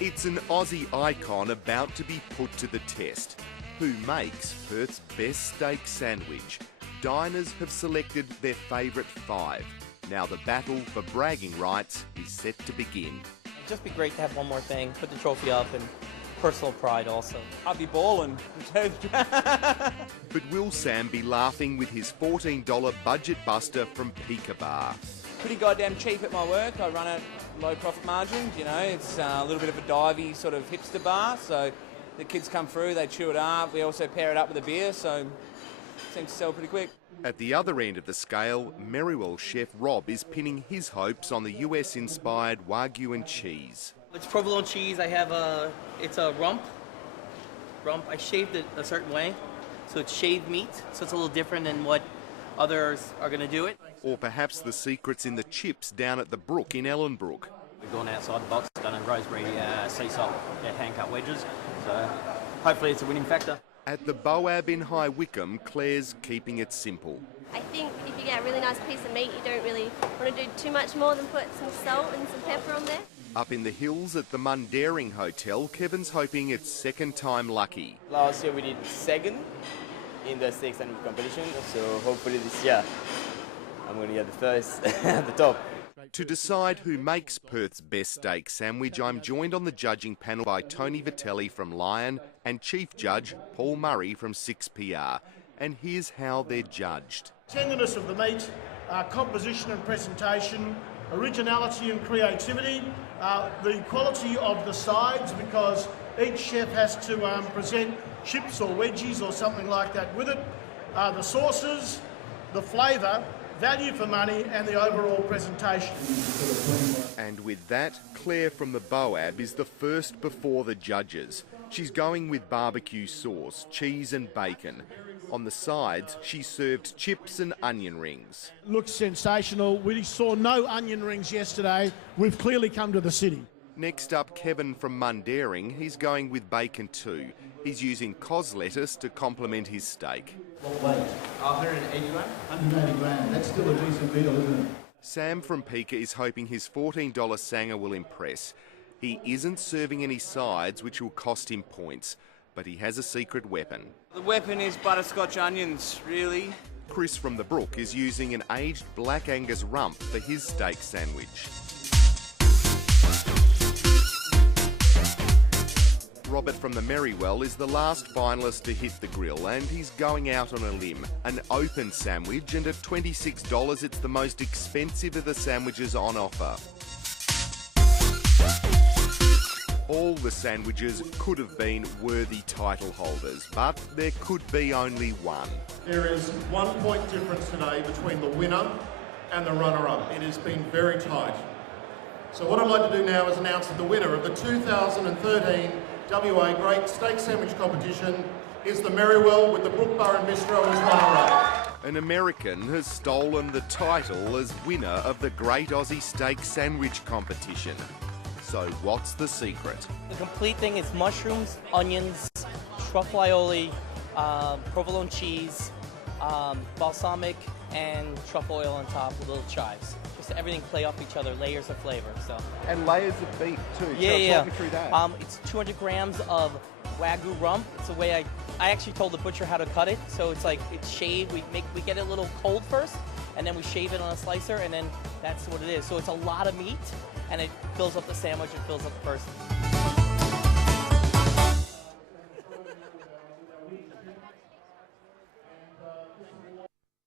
It's an Aussie icon about to be put to the test. Who makes Perth's best steak sandwich? Diners have selected their favourite 5. Now the battle for bragging rights is set to begin. It'd just be great to have one more thing, put the trophy up, and personal pride also. I'd be balling. But will Sam be laughing with his $14 budget buster from Pika Bar? Pretty goddamn cheap at my work. I run at low profit margins, you know. It's a little bit of a divey sort of hipster bar, so the kids come through, they chew it up. We also pair it up with a beer, so it seems to sell pretty quick. At the other end of the scale, Merrywell chef Rob is pinning his hopes on the US-inspired wagyu and cheese. It's provolone cheese. I have it's a rump. I shaved it a certain way, so it's shaved meat, so it's a little different than what others are going to do it. Or perhaps the secret's in the chips down at the Brook in Ellenbrook. We've gone outside the box, done a rosemary sea salt hand-cut wedges, so hopefully it's a winning factor. At the Boab in High Wycombe, Claire's keeping it simple. I think if you get a really nice piece of meat, you don't really want to do too much more than put some salt and some pepper on there. Up in the hills at the Mundaring Hotel, Kevin's hoping it's second time lucky. Last year we did second in the steak sandwich competition, so hopefully this year I'm going to get the first at the top. To decide who makes Perth's best steak sandwich, I'm joined on the judging panel by Tony Vitelli from Lion and Chief Judge Paul Murray from 6PR. And here's how they're judged. Tenderness of the meat, composition and presentation, originality and creativity, the quality of the sides, because each chef has to present chips or wedgies or something like that with it, the sauces, the flavour, value for money and the overall presentation. And with that, Claire from the Boab is the first before the judges. She's going with barbecue sauce, cheese and bacon. On the sides, she served chips and onion rings. Looks sensational. We saw no onion rings yesterday. We've clearly come to the city. Next up, Kevin from Mundaring. He's going with bacon too. He's using cos lettuce to complement his steak. What weight? 180 grams. 180 grams. That's still a decent meal, isn't it? Sam from Pika is hoping his $14 sanger will impress. He isn't serving any sides, which will cost him points, but he has a secret weapon. The weapon is butterscotch onions, really. Chris from the Brook is using an aged Black Angus rump for his steak sandwich. Robert from the Merrywell is the last finalist to hit the grill, and he's going out on a limb. An open sandwich, and at $26 it's the most expensive of the sandwiches on offer. All the sandwiches could have been worthy title holders, but there could be only one. There is 1 point difference today between the winner and the runner-up. It has been very tight. So what I'd like to do now is announce that the winner of the 2013 WA Great Steak Sandwich Competition is the Merrywell with the Brook Bar and Bistro as runner-up. An American has stolen the title as winner of the Great Aussie Steak Sandwich Competition. So what's the secret? The complete thing is mushrooms, onions, truffle aioli, provolone cheese, balsamic, and truffle oil on top with little chives. Just everything play off each other, layers of flavor. So. And layers of beef too. Yeah. Talk me through that. It's 200 grams of wagyu rump. It's the way I actually told the butcher how to cut it. So it's like it's shaved. We get it a little cold first, and then we shave it on a slicer, and then that's what it is. So it's a lot of meat, and it fills up the sandwich. It fills up the person.